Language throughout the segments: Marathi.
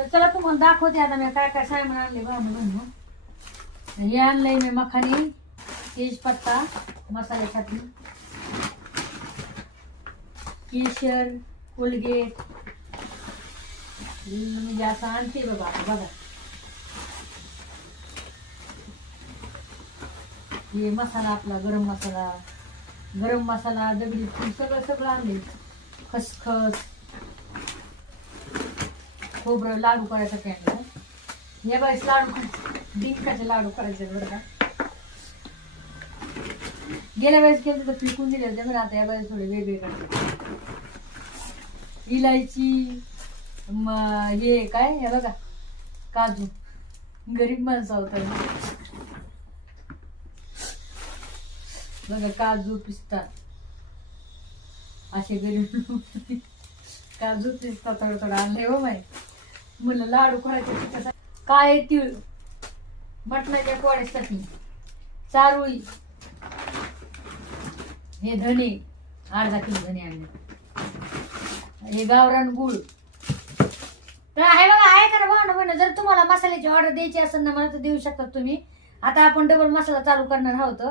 तर चला तुम्हाला दाखवते आता मी काय काय सामान आणले म्हणून. हे आणलंय मी मखानी, तेजपत्ता मसाल्यासाठी, केशर, कोलगेट, म्हणजे असं आणते बघा. हे मसाला आपला गरम मसाला दगडी फूल सगळं आणले. खसखस, खोबरं लाडू करायचं आणलं. या बाईस लाडू डिंकाचे लाडू करायचे बरं का. गेल्या वेळेस केलं तर फिकून दिले होते बरं. आता या वेळेस थोडे वेगळे करायचे. इलायची, हे काय हे बघा काजू, गरीब माणसं होता बघा. काजू पिस्ता असे गरीब काजू पिस्ता थोडं आणले हो माय. मुलं लाडू करायचे. काय तीळ मटणाच्या पोळ्यासाठी, चारोळी, हे धने अर्धा किलो धने आणले. हे गावरान गुळ तर आहे बघा. आहे का भावना. जर तुम्हाला मसाल्याची ऑर्डर द्यायची असेल ना मला तर देऊ शकता तुम्ही. आता आपण डबल मसाला चालू करणार आहोत.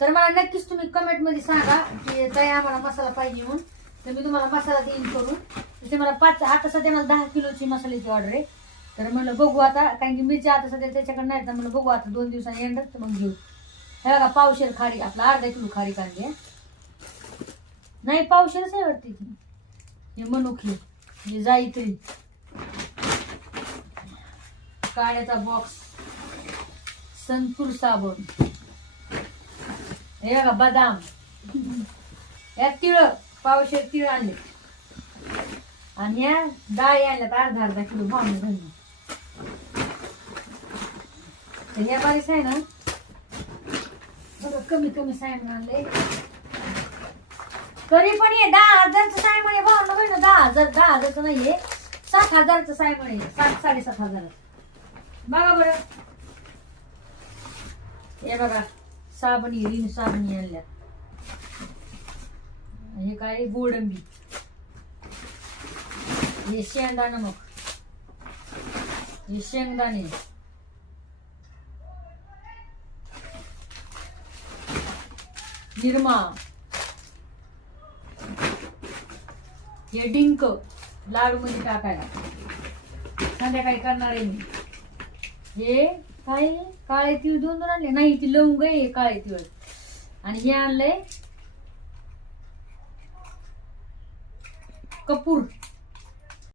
तर मला नक्कीच तुम्ही कमेंट मध्ये सांगा की ताई आम्हाला मसाला पाहिजे म्हणून. तर मी तुम्हाला मसाला देईन करून. ते मला आता सध्या मला 10 किलोची मसाल्याची ऑर्डर आहे. तर म्हणलं बघू आता, कारण की मिरची आता सध्या त्याच्याकडे नाही. तर म्हणलं बघू आता 2 दिवसांनी येणार तर मग घेऊ. हे बघा पावशेर खारी, आपला अर्धा किलो खारी कांदे नाही पावशेरच आहे वाटते ती. हे मनुके, हे जायत्री, काळ्याचा बॉक्स, संतूर साबण, हे बघा बदाम, यात तिळ पावशेर तिळ आणले. आणि ह्या डाळी आणल्यात अर्धा किलो भावने धन्य. तर ह्या बारीस आहे ना बघा कमी सायमन आणले. तरी पण हे 10,000चं सायमन आहे भावना बहिण. 10,000चं नाहीये, 7,000चं सायमन आहे. 7,000-7,500 बघा बरं. हे बघा साबणी, रिन साबणी आणल्यात. हे काय गोडंबी, हे शेंगदा नमक, हे शेंगदाणे, निरमा, हे डिंक लाडू मध्ये टाकायला संध्याकाळी करणार आहे मी. हे काय काळे तीळ 2 आणले. नाही ती लवंग आहे काळे तीळ. आणि हे आणलंय कपूर.